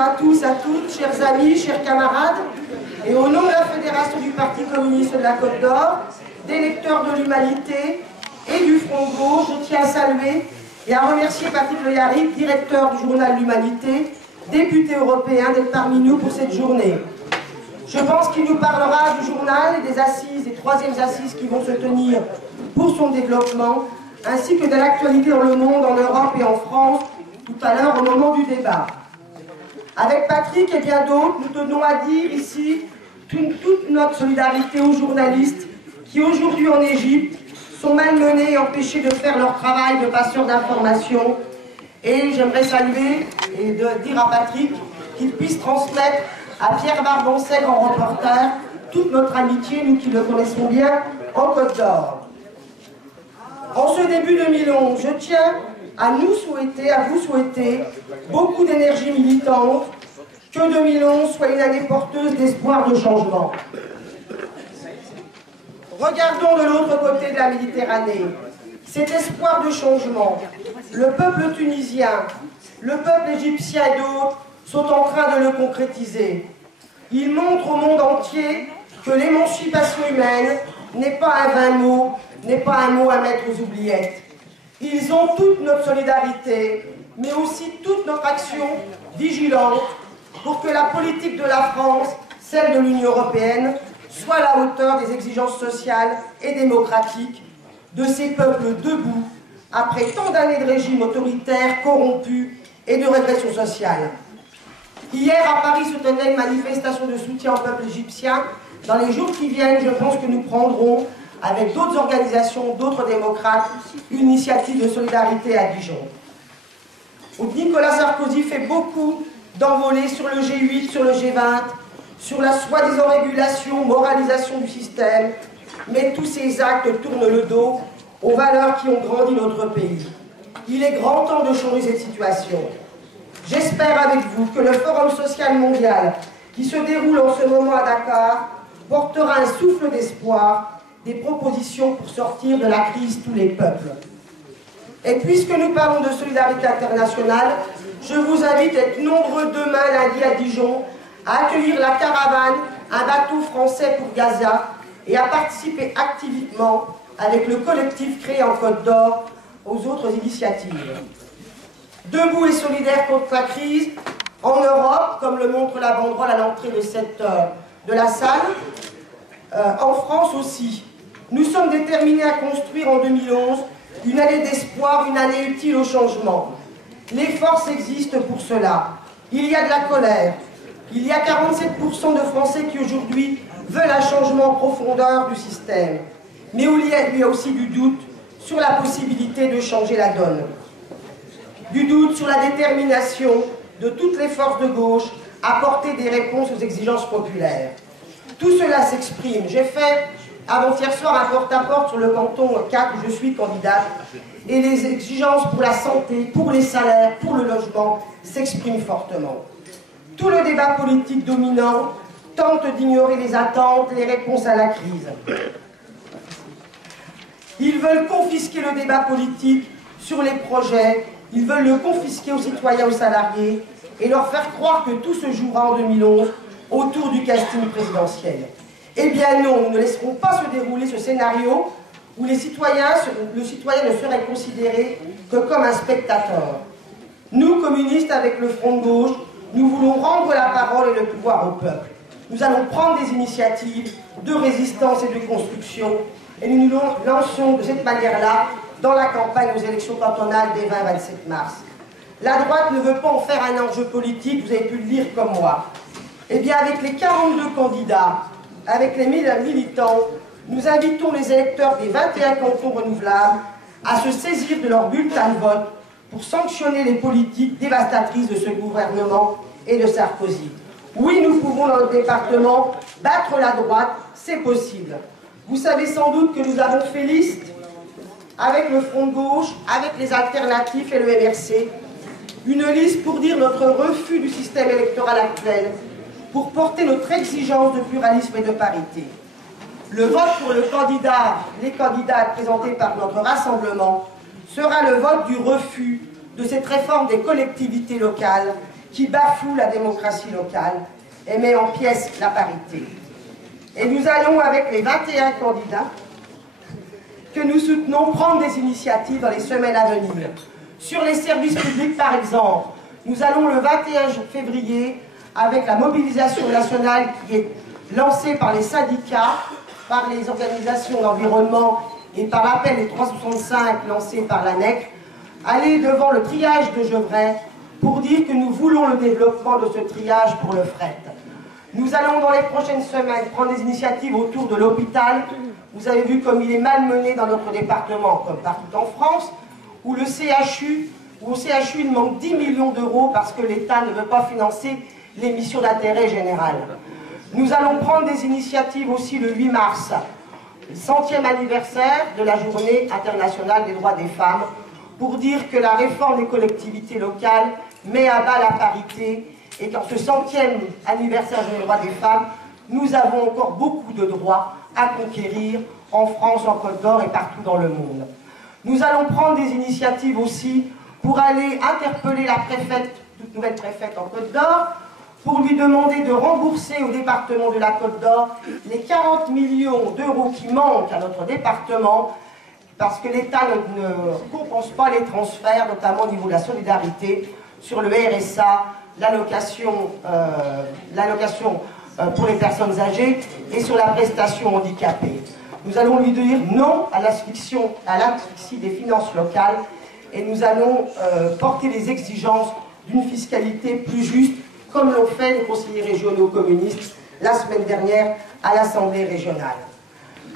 à tous, à toutes, chers amis, chers camarades, et au nom de la Fédération du Parti communiste de la Côte d'Or, des lecteurs de l'Humanité et du Front de Gauche, je tiens à saluer et à remercier Patrick Le Yarrick, directeur du journal L'Humanité, député européen, d'être parmi nous pour cette journée. Je pense qu'il nous parlera du journal et des assises, des troisièmes assises qui vont se tenir pour son développement, ainsi que de l'actualité dans le monde, en Europe et en France, tout à l'heure au moment du débat. Avec Patrick et bien d'autres, nous tenons à dire ici toute notre solidarité aux journalistes qui aujourd'hui en Égypte sont malmenés et empêchés de faire leur travail de passeurs d'informations. Et j'aimerais saluer et dire à Patrick qu'il puisse transmettre à Pierre Barbansec, en reporter, toute notre amitié, nous qui le connaissons bien, en Côte d'Or. En ce début 2011, je tiens à nous souhaiter, à vous souhaiter, beaucoup d'énergie militante, que 2011 soit une année porteuse d'espoir de changement. Regardons de l'autre côté de la Méditerranée. Cet espoir de changement, le peuple tunisien, le peuple égyptien et d'autres sont en train de le concrétiser. Ils montrent au monde entier que l'émancipation humaine n'est pas un vain mot, n'est pas un mot à mettre aux oubliettes. Ils ont toute notre solidarité, mais aussi toute notre action vigilante pour que la politique de la France, celle de l'Union européenne, soit à la hauteur des exigences sociales et démocratiques de ces peuples debout après tant d'années de régime autoritaire, corrompu et de régression sociale. Hier, à Paris, se tenait une manifestation de soutien au peuple égyptien. Dans les jours qui viennent, je pense que nous prendrons, avec d'autres organisations, d'autres démocrates, une initiative de solidarité à Dijon. Nicolas Sarkozy fait beaucoup d'envolées sur le G8, sur le G20, sur la soi-disant régulation, moralisation du système, mais tous ces actes tournent le dos aux valeurs qui ont grandi notre pays. Il est grand temps de changer cette situation. J'espère avec vous que le Forum social mondial qui se déroule en ce moment à Dakar portera un souffle d'espoir, des propositions pour sortir de la crise tous les peuples. Et puisque nous parlons de solidarité internationale, je vous invite à être nombreux demain lundi à Dijon à accueillir la caravane, un bateau français pour Gaza, et à participer activement avec le collectif créé en Côte d'Or aux autres initiatives. Debout et solidaire contre la crise, en Europe, comme le montre la banderole à l'entrée de la salle, en France aussi. Nous sommes déterminés à construire en 2011 une année d'espoir, une année utile au changement. Les forces existent pour cela. Il y a de la colère. Il y a 47% de Français qui aujourd'hui veulent un changement en profondeur du système. Mais il y a aussi du doute sur la possibilité de changer la donne. Du doute sur la détermination de toutes les forces de gauche à porter des réponses aux exigences populaires. Tout cela s'exprime. J'ai fait avant-hier soir un porte-à-porte sur le canton 4 où je suis candidate, et les exigences pour la santé, pour les salaires, pour le logement s'expriment fortement. Tout le débat politique dominant tente d'ignorer les attentes, les réponses à la crise. Ils veulent confisquer le débat politique sur les projets, ils veulent le confisquer aux citoyens, aux salariés, et leur faire croire que tout se jouera en 2011 autour du casting présidentiel. Eh bien non, nous ne laisserons pas se dérouler ce scénario où le citoyen ne serait considéré que comme un spectateur. Nous, communistes, avec le Front de gauche, nous voulons rendre la parole et le pouvoir au peuple. Nous allons prendre des initiatives de résistance et de construction, et nous nous lançons de cette manière-là dans la campagne aux élections cantonales des 20 et 27 mars. La droite ne veut pas en faire un enjeu politique, vous avez pu le lire comme moi. Eh bien, avec les 42 candidats, avec les militants, nous invitons les électeurs des 21 cantons renouvelables à se saisir de leur bulletin de vote pour sanctionner les politiques dévastatrices de ce gouvernement et de Sarkozy. Oui, nous pouvons dans notre département battre la droite, c'est possible. Vous savez sans doute que nous avons fait liste avec le Front de gauche, avec les alternatifs et le MRC, une liste pour dire notre refus du système électoral actuel, pour porter notre exigence de pluralisme et de parité. Le vote pour les candidats présentés par notre rassemblement sera le vote du refus de cette réforme des collectivités locales qui bafoue la démocratie locale et met en pièces la parité. Et nous allons, avec les 21 candidats que nous soutenons, prendre des initiatives dans les semaines à venir. Sur les services publics, par exemple, nous allons le 21 février, avec la mobilisation nationale qui est lancée par les syndicats, par les organisations d'environnement et par l'appel des 365 lancé par l'ANEC, aller devant le triage de Gevrey pour dire que nous voulons le développement de ce triage pour le fret. Nous allons dans les prochaines semaines prendre des initiatives autour de l'hôpital. Vous avez vu comme il est malmené dans notre département, comme partout en France, où au CHU il manque 10 millions d'euros parce que l'État ne veut pas financer les missions d'intérêt général. Nous allons prendre des initiatives aussi le 8 mars, le 100e anniversaire de la Journée internationale des droits des femmes, pour dire que la réforme des collectivités locales met à bas la parité et qu'en ce 100e anniversaire des droits des femmes, nous avons encore beaucoup de droits à conquérir en France, en Côte d'Or et partout dans le monde. Nous allons prendre des initiatives aussi pour aller interpeller la préfète, toute nouvelle préfète en Côte d'Or, pour lui demander de rembourser au département de la Côte d'Or les 40 millions d'euros qui manquent à notre département, parce que l'État ne compense pas les transferts, notamment au niveau de la solidarité, sur le RSA, l'allocation pour les personnes âgées et sur la prestation handicapée. Nous allons lui dire non à l'asphyxie des finances locales et nous allons porter les exigences d'une fiscalité plus juste, comme l'ont fait les conseillers régionaux communistes la semaine dernière à l'Assemblée régionale.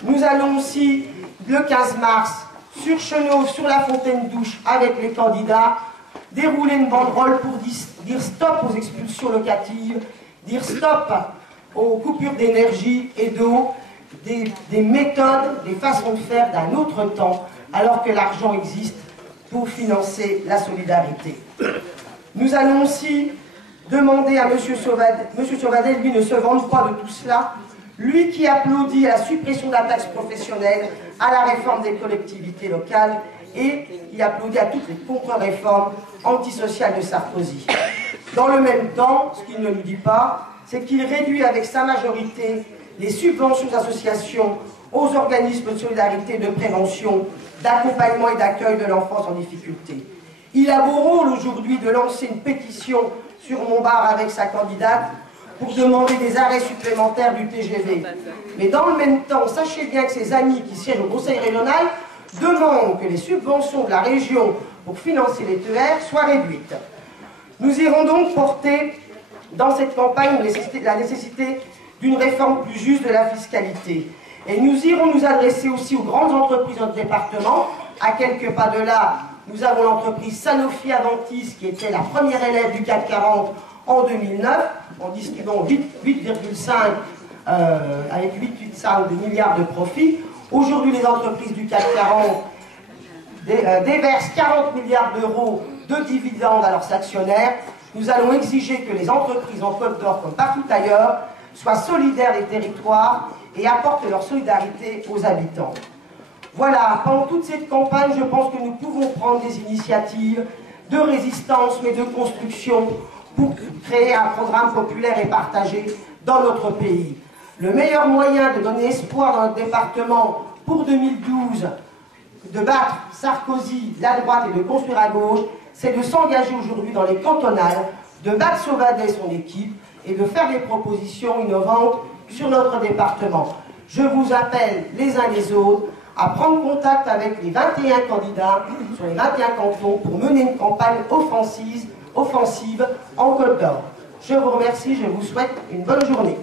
Nous allons aussi, le 15 mars, sur Chenauve, sur la Fontaine Douche, avec les candidats, dérouler une banderole pour dire stop aux expulsions locatives, dire stop aux coupures d'énergie et d'eau, des méthodes, des façons de faire d'un autre temps, alors que l'argent existe pour financer la solidarité. Nous allons aussi demander à M. Sauvadet, lui ne se vante pas de tout cela, lui qui applaudit à la suppression de la taxe professionnelle, à la réforme des collectivités locales et qui applaudit à toutes les contre-réformes antisociales de Sarkozy. Dans le même temps, ce qu'il ne nous dit pas, c'est qu'il réduit avec sa majorité les subventions d'associations aux organismes de solidarité, de prévention, d'accompagnement et d'accueil de l'enfance en difficulté. Il a beau rôle aujourd'hui de lancer une pétition sur Montbard avec sa candidate pour demander des arrêts supplémentaires du TGV. Mais dans le même temps, sachez bien que ses amis qui siègent au Conseil régional demandent que les subventions de la région pour financer les TER soient réduites. Nous irons donc porter dans cette campagne la nécessité d'une réforme plus juste de la fiscalité. Et nous irons nous adresser aussi aux grandes entreprises de notre département. À quelques pas de là, nous avons l'entreprise Sanofi Aventis, qui était la première élève du CAC 40 en 2009, en distribuant 8,5 avec 8,5 milliards de profits. Aujourd'hui, les entreprises du CAC 40 déversent 40 milliards d'euros de dividendes à leurs actionnaires. Nous allons exiger que les entreprises en Côte d'Or, comme partout ailleurs, soient solidaires des territoires et apportent leur solidarité aux habitants. Voilà, pendant toute cette campagne, je pense que nous pouvons prendre des initiatives de résistance, mais de construction, pour créer un programme populaire et partagé dans notre pays. Le meilleur moyen de donner espoir dans notre département pour 2012, de battre Sarkozy, la droite et de construire à gauche, c'est de s'engager aujourd'hui dans les cantonales, de battre Sauvadet et son équipe et de faire des propositions innovantes sur notre département. Je vous appelle les uns les autres à prendre contact avec les 21 candidats sur les 21 cantons pour mener une campagne offensive en Côte d'Or. Je vous remercie, je vous souhaite une bonne journée.